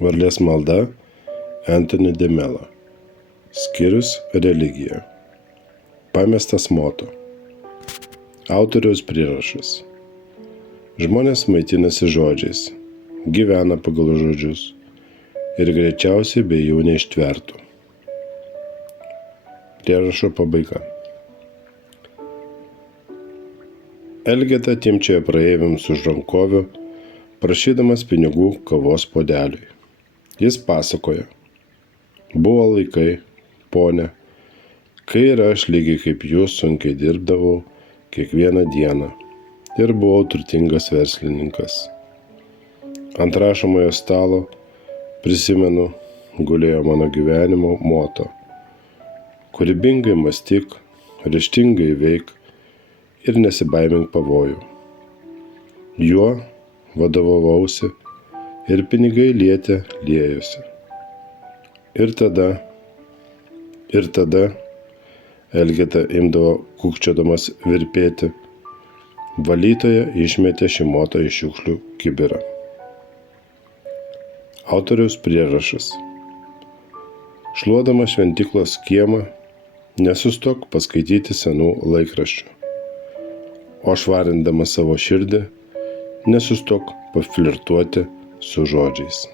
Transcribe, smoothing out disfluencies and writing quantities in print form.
Varlės malda Anthony de Mello. Skyrius Religija. Pamestas moto. Autoriaus prierašas. Žmonės maitinasi žodžiais, gyvena pagal žodžius ir greičiausiai be jų neištvertų. Prierašo pabaiga. Elgeta timčioja praeiviams už rankovių, prašydamas pinigų kavos puodeliui. Jis pasakoja: buvo laikai, ponė, kai ir aš lygiai kaip jūs sunkiai dirbdavau kiekvieną dieną ir buvau turtingas verslininkas. Ant rašomojo stalo, prisimenu, gulėjo mano gyvenimo moto: kūrybingai mąstyk, ryžtingai veik ir nesibaimink pavojų. Juo vadovavausi ir pinigai liejosi. Ir tada Elgeta imdavo kūkčiodamas virpėti. Valytoja išmetė šį motą į šiukšlių kibirą. Autoriaus prierašas. Šluodamas šventyklos kiemą, nesustok paskaityti senų laikraščių, o švarindamas savo širdį, nesustok paflirtuoti su žodžiais.